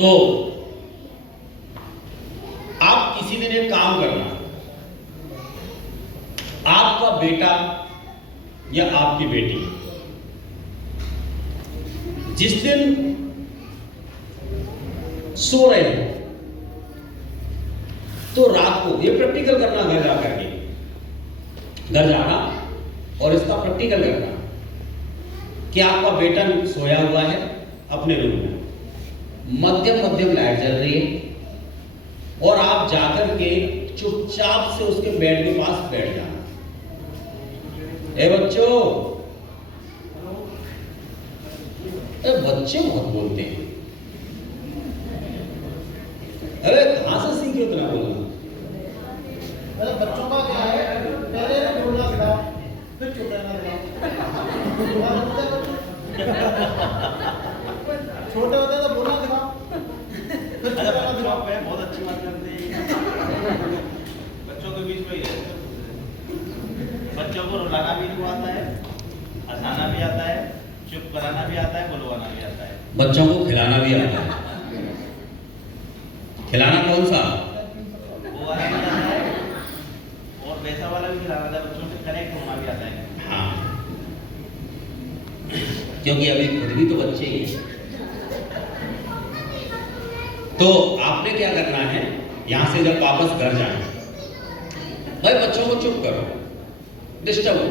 तो आप किसी दिन एक काम करना, आपका बेटा या आपकी बेटी जिस दिन सो रहे हो तो रात को ये प्रैक्टिकल करना, घर जाकर के घर जाना और इसका प्रैक्टिकल करना कि आपका बेटा सोया हुआ है अपने रूम में, मध्यम मध्यम लाइट जल रही है और आप जाकर के चुपचाप से उसके बेड के पास बैठ जाना। ए बच्चों, बच्चे बहुत बोलते हैं। अरे कहां से सीखे इतना बोलना? अरे बच्चों का क्या है, पहले तो बोलना सिखाओ, फिर चुप रहना सिखाओ। छोटे होते तो बोलना सिखाओ, फिर चुप रहना सिखाओ। बहुत अच्छी बात करते हैं। बच्चों के बीच में ही रहते हैं। बच्चों को रुलाना भी आता है, हंसाना भी आता है, चुप कराना भी आता है, बुलवाना भी आता है। बच्चों को खिलाना भी आता है। खिलाना कौन सा? वो वाला भी आता है और वैसा वाला भी खिलाना आता है। बच्चों से कनेक्ट होना भी आता है। हाँ, क्योंकि अभी खुद भी तो बच्चे ही हैं। तो आपने क्या करना है, यहां से जब वापस घर जाए, भाई बच्चों को चुप करो, डिस्टर्ब हो।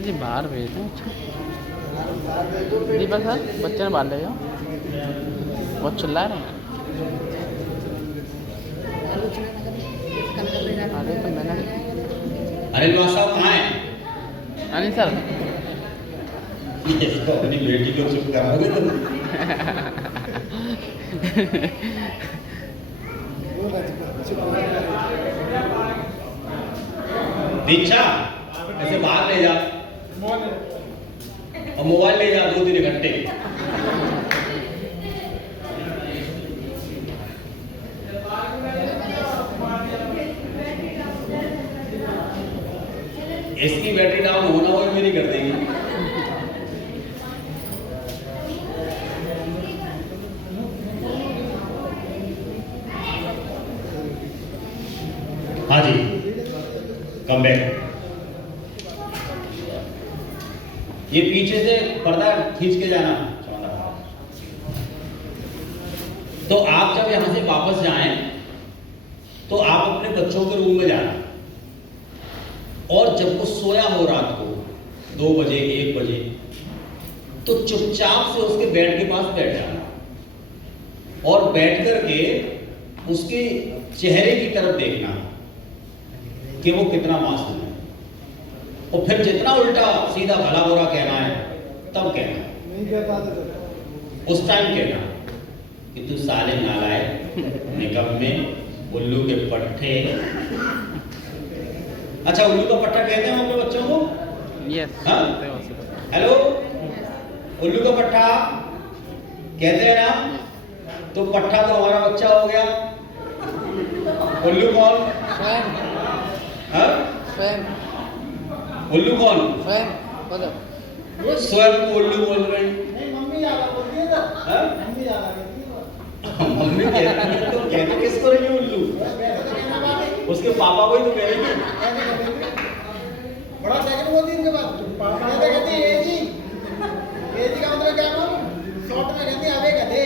जी बाहर भेज दो। दीपक सर, बच्चे ने बाहर ले जाओ, बहुत चिल्ला रहे हैं। अरे तो मैंने अनिल साहब कहाँ हैं? अनिल सर इसको अपनी बेटी को चुप कराओगे तुम? दीक्षा ऐसे बाहर ले जा और मोबाइल ले जा 2-3 घंटे। इसकी बैटरी डाउन होना वो मेरी कर देगी। हाँ जी, कम बैक। ये पीछे से पर्दा खींच के जाना। तो आप जब यहां से वापस जाएं तो आप अपने बच्चों के रूम में जाना और जब वो सोया हो रात को 2 बजे 1 बजे तो चुपचाप से उसके बेड के पास बैठ जाना और बैठ करके उसके चेहरे की तरफ देखना कि वो कितना मासूम है, और फिर जितना उल्टा सीधा भला बुरा कहना है तब कहना, नहीं कह पाते सर। उस टाइम कहना कि तू साले नालायक, निकम्मे, उल्लू के पट्टे। अच्छा, उल्लू का पट्टा कहते हैं अपने बच्चों को? यस। हाँ? हेलो, उल्लू का पट्टा कहते हैं ना? तो पट्टा तो हमारा बच्चा हो गया। उल्लू कौन? हाँ? उल्लू कौन? स्वयं को उल्लू बोल रहे हैं। नहीं, मम्मी ज्यादा बोलती है सर। हाँ? मम्मी ज्यादा कहती है। मम्मी कहती है तो कहते किसको रही है उल्लू? वैसे तो कहना बात है। उसके पापा को ही तो कह रही है। ऐसे कहते हैं। बड़ा सेकंड बोलती है इनके बाद। पापा ने तो कहती है ए जी। ए जी का मतलब क्या मालूम? शॉर्ट में कहती है अबे गधे।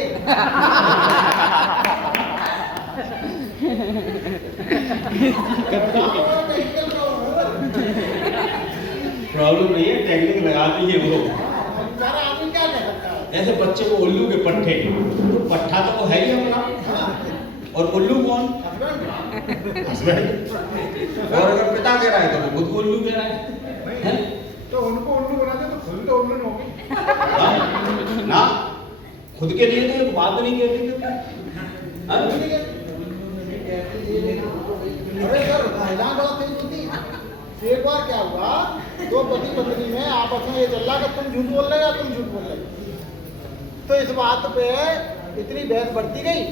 प्रॉब्लम नहीं है, टेक्निक लगाती है वो। सारा आदमी क्या कह सकता है? जैसे बच्चे को उल्लू के पट्टे, तो पट्टा तो वो है ही अपना, और उल्लू कौन? हस्बैंड। हस्बैंड। और अगर पिता कह रहा है तो वो खुद को उल्लू कह रहा है, हैं? तो उनको उल्लू बना दे तो खुद तो उल्लू होगी। हाँ? ना खुद के लिए तो एक बात नहीं कहते थे। हाँ? अरे सर, महिलाएं बड़ा तेज होती हैं। एक बार क्या हुआ, 2 पति पत्नी में आपस में ये चल रहा कि तुम झूठ बोल रहे हो या तुम झूठ बोल रहे हो। तो इस बात पे इतनी बहस बढ़ती गई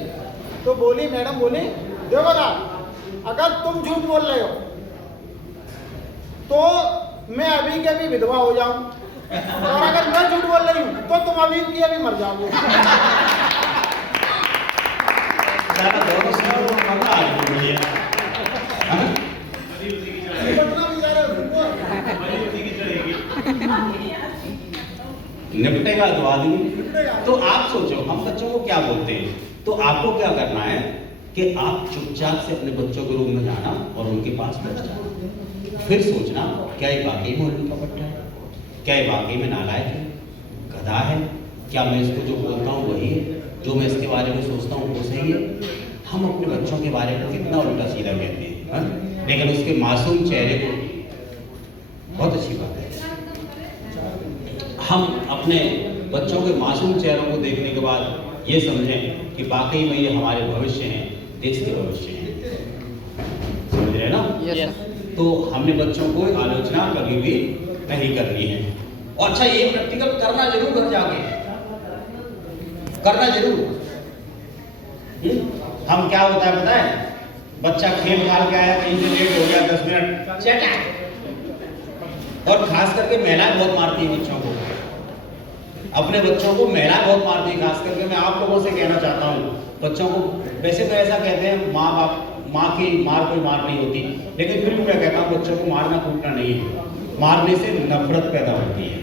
तो बोली मैडम, बोली देखो ना, अगर तुम झूठ बोल रहे हो तो मैं अभी के अभी विधवा हो जाऊं, और अगर मैं झूठ बोल रही हूँ तो तुम अभी की अभी मर जाओगे। ज़्यादा दौड़ से वो मरना आ रही है। हाँ? निपटना भी जा रहा है, झूठ बोल। बड़ी उसी की चढ़ेगी। निपटेगा तो आदमी। तो आप सोचो हम बच्चों को क्या बोलते हैं, तो आपको क्या करना है कि आप चुपचाप से अपने बच्चों के रूम में जाना और उनके पास बैठ जाना, फिर सोचना क्या ये वाकई में उल्लू का पट्टा है, क्या ये वाकई में नालायक है, गधा है, क्या मैं इसको जो बोलता हूँ वही है, जो मैं इसके बारे में सोचता हूँ वो सही है। हम अपने बच्चों के बारे में कितना उल्टा सीधा कहते हैं, हाँ? लेकिन उसके मासूम चेहरे को बहुत अच्छी बात है, हम अपने बच्चों के मासूम चेहरों को देखने के बाद ये समझें कि वाकई में ये हमारे भविष्य हैं, देश के भविष्य हैं, समझ रहे हैं ना? यस तो हमने बच्चों को आलोचना कभी भी नहीं करनी है। और अच्छा ये प्रैक्टिकल करना जरूर घर जाके, करना जरूर। हम क्या होता है पता है, बच्चा खेल खाल के आया कहीं से लेट हो गया 10 मिनट चेक, और खास करके महिलाएं बहुत मारती हैं बच्चों को, अपने बच्चों को महिलाएं बहुत मारती हैं। खास करके मैं आप लोगों से कहना चाहता हूँ बच्चों को, वैसे तो ऐसा कहते हैं माँ बाप, माँ की मार कोई मार नहीं होती, लेकिन फिर भी मैं कहता हूँ बच्चों को मारना कूटना नहीं है, मारने से नफरत पैदा होती है।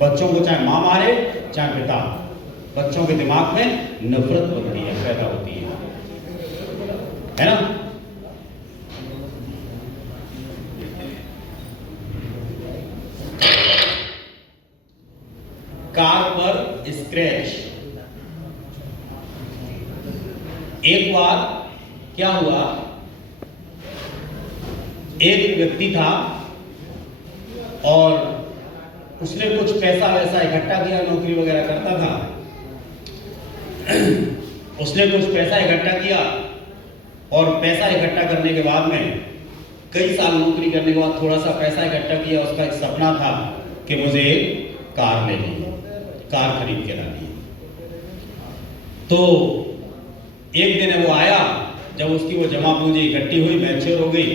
बच्चों को चाहे माँ मारे चाहे पिता, बच्चों के दिमाग में नफरत बनती है, पैदा होती है ना? कार पर स्क्रैच। एक बार क्या हुआ, एक व्यक्ति था और उसने कुछ पैसा वैसा इकट्ठा किया, नौकरी वगैरह करता था। उसने कुछ पैसा इकट्ठा किया और पैसा इकट्ठा करने के बाद में कई साल नौकरी करने के बाद थोड़ा सा पैसा इकट्ठा किया। उसका एक सपना था कि मुझे एक कार लेनी है, कार खरीद के लानी है। तो एक दिन वो आया, जब उसकी वो जमा पूंजी इकट्ठी हुई, मैच्योर हो गई,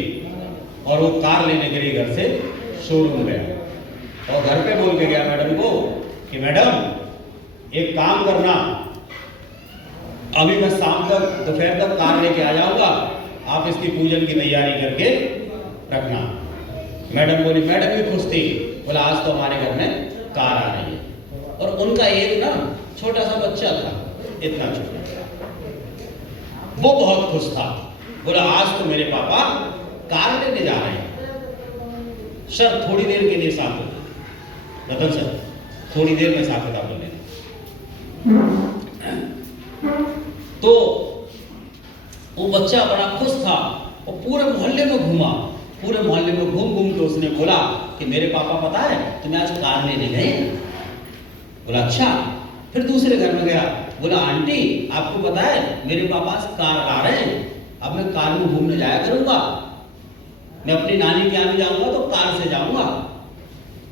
और वो कार लेने के लिए घर से शोरूम गया और घर पे बोल के गया मैडम को कि मैडम एक काम करना, अभी मैं शाम तक दोपहर तक कार लेके आ जाऊंगा, आप इसकी पूजन की तैयारी करके रखना। मैडम बोली, मैडम भी खुश थी, बोला आज तो हमारे घर में कार आ रही है। और उनका एक ना छोटा सा बच्चा था, इतना छोटा, वो बहुत खुश था, बोला आज तो मेरे पापा कार लेने जा रहे हैं। सर थोड़ी देर के लिए साथ हो, रतन सर थोड़ी देर में साथ किताब लेने। तो वो बच्चा बड़ा खुश था और पूरे मोहल्ले में घूमा, पूरे मोहल्ले में घूम घूम के उसने बोला कि मेरे पापा पता है तुम्हें आज कार लेने गए। बोला अच्छा। फिर दूसरे घर में गया, बोला आंटी आपको पता है मेरे पापा आज कार ला रहे हैं, अब मैं कार में घूमने जाया करूंगा, मैं अपनी नानी के यहाँ जाऊंगा तो कार से जाऊंगा।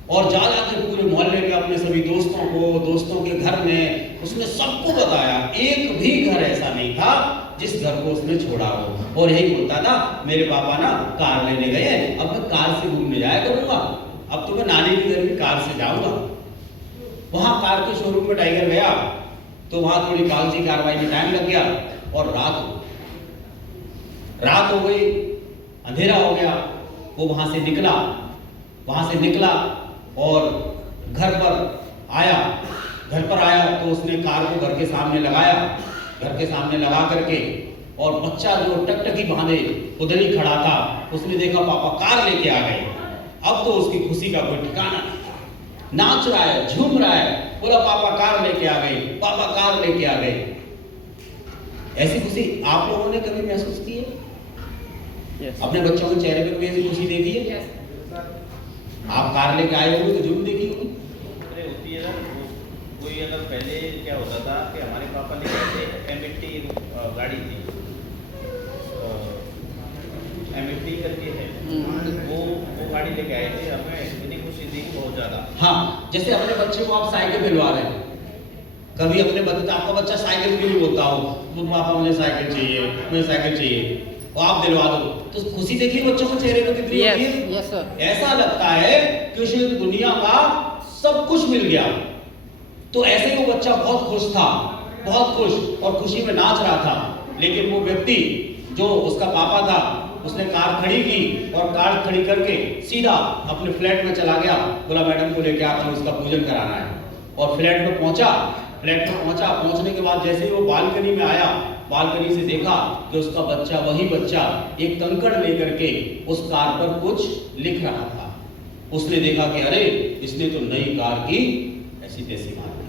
और जा जाकर पूरे मोहल्ले के अपने सभी दोस्तों को, दोस्तों के घर में उसने सबको बताया। एक भी घर ऐसा नहीं था जिस घर को उसने छोड़ा हो, और यही बोलता था मेरे पापा ना कार लेने गए, अब मैं कार से घूमने जाया करूंगा, अब तो मैं नानी के घर भी कार से जाऊंगा। वहां कार के शोरूम में टाइगर गया तो वहां थोड़ी कागजी कार्रवाई में टाइम लग गया और रात हो गई, अंधेरा हो गया। वो वहां से निकला और घर पर आया तो उसने कार को घर के सामने लगाया, घर के सामने लगा करके, और बच्चा जो टकटकी बांधे उधर ही खड़ा था, उसने देखा पापा कार लेके आ गए। अब तो उसकी खुशी का कोई ठिकाना नहीं था, नाच रहा है, झूम रहा है, बोला पापा कार लेके आ गए, पापा कार लेके आ गए। ऐसी खुशी आप लोगों ने कभी महसूस की है? Yes. अपने बच्चों के चेहरे पे कभी ऐसी खुशी देखी है? आप कार लेके आए होंगे तो जरूर देखी होगी। अरे होती है ना, कोई अगर पहले क्या होता था कि हमारे पापा लेके आए थे M80 गाड़ी थी, M80 करके है, वो गाड़ी लेके आए थे, हमें इतनी खुशी थी बहुत ज्यादा। हाँ, जैसे अपने बच्चे को आप साइकिल दिलवा रहे हैं, कभी अपने बच्चे, आपका बच्चा साइकिल के लिए बोलता हो तो पापा मुझे साइकिल चाहिए, और आप दिलवा दो तो खुशी देखिए बच्चों के चेहरे पे कितनी होती है। Yes, sir. ऐसा लगता है कि उसे दुनिया का सब कुछ मिल गया। तो ऐसे वो बच्चा बहुत खुश था, बहुत खुश, और खुशी में नाच रहा था। लेकिन वो व्यक्ति जो उसका पापा था, उसने कार खड़ी की और कार खड़ी करके सीधा अपने फ्लैट में चला गया। बोला मैडम को लेके आता हूं, उसका पूजन कराना है। और फ्लैट में पहुंचा। पहुंचने के बाद जैसे ही वो बालकनी में आया, बालकनी से देखा कि उसका बच्चा, वही बच्चा, एक कंकड़ लेकर के उस कार पर कुछ लिख रहा था। उसने देखा कि अरे इसने तो नई कार की ऐसी तैसी मार दी,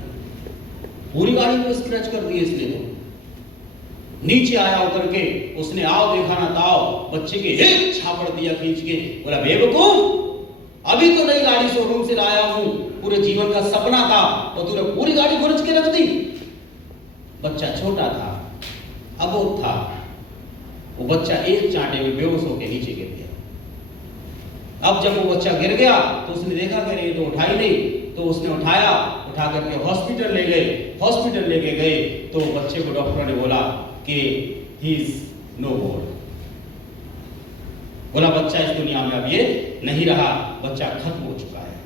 पूरी गाड़ी को स्क्रैच कर दी इसने। तो नीचे आया उतर के, उसने आओ देखा ना ताओ, बच्चे के एक छापड़ दिया खींच के। बोला बेवकूफ, अभी तो नई गाड़ी शोरूम से लाया हूं, पूरे जीवन का सपना था और तूने पूरी गाड़ी घुरच के रख दी। बच्चा छोटा था, अबोध था। वो बच्चा एक चांटे में बेहोश होकर नीचे गिर गया। अब जब वो बच्चा गिर गया तो उसने देखा कि ये तो उठा ही नहीं। तो उसने उठाया, उठा करके हॉस्पिटल ले गए। हॉस्पिटल लेके गए तो बच्चे को डॉक्टर ने बोला कि ही इज नो मोर। बोला बच्चा इस दुनिया में अब ये नहीं रहा, बच्चा खत्म हो चुका है।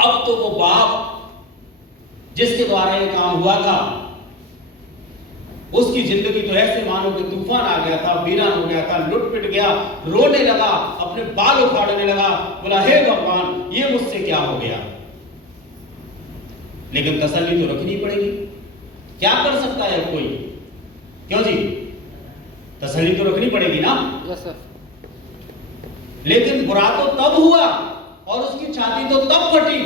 अब तो वो बाप जिसके द्वारा ये काम हुआ था, उसकी जिंदगी तो ऐसे मानो कि तूफान आ गया था, वीरान हो गया था, लुट पिट गया, रोने लगा, अपने बाल उखाड़ने लगा। बोला हे भगवान, ये मुझसे क्या हो गया। लेकिन तसल्ली तो रखनी पड़ेगी, क्या कर सकता है कोई, क्यों जी, तसल्ली तो रखनी पड़ेगी ना। Yes sir. लेकिन बुरा तो तब हुआ और उसकी छाती तो तब फटी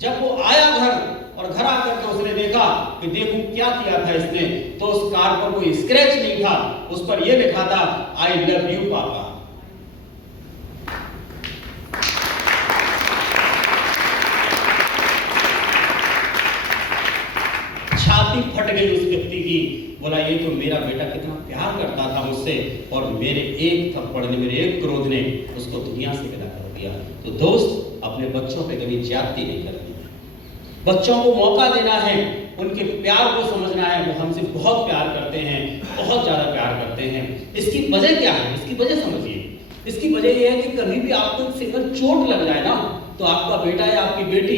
जब वो आया घर, और घर आकर के उसने देखा कि देखूं क्या किया था इसने। तो उस कार पर कोई स्क्रैच नहीं था, उस पर यह लिखा था आई लव यू पापा। छाती फट गई उस व्यक्ति की। बोला ये तो मेरा बेटा कितना प्यार करता था मुझसे, और मेरे एक थप्पड़ ने, मेरे एक क्रोध ने उसको दुनिया से विदा कर दिया। तो दोस्त, अपने बच्चों पे कभी ज्यादती नहीं करनी। बच्चों को मौका देना है, उनके प्यार को समझना है। वो हमसे बहुत प्यार करते हैं, बहुत ज्यादा प्यार करते हैं। इसकी वजह क्या है, इसकी वजह समझिए। इसकी वजह यह है कि कभी भी आपको सिंगल चोट लग जाए ना, तो आपका बेटा या आपकी बेटी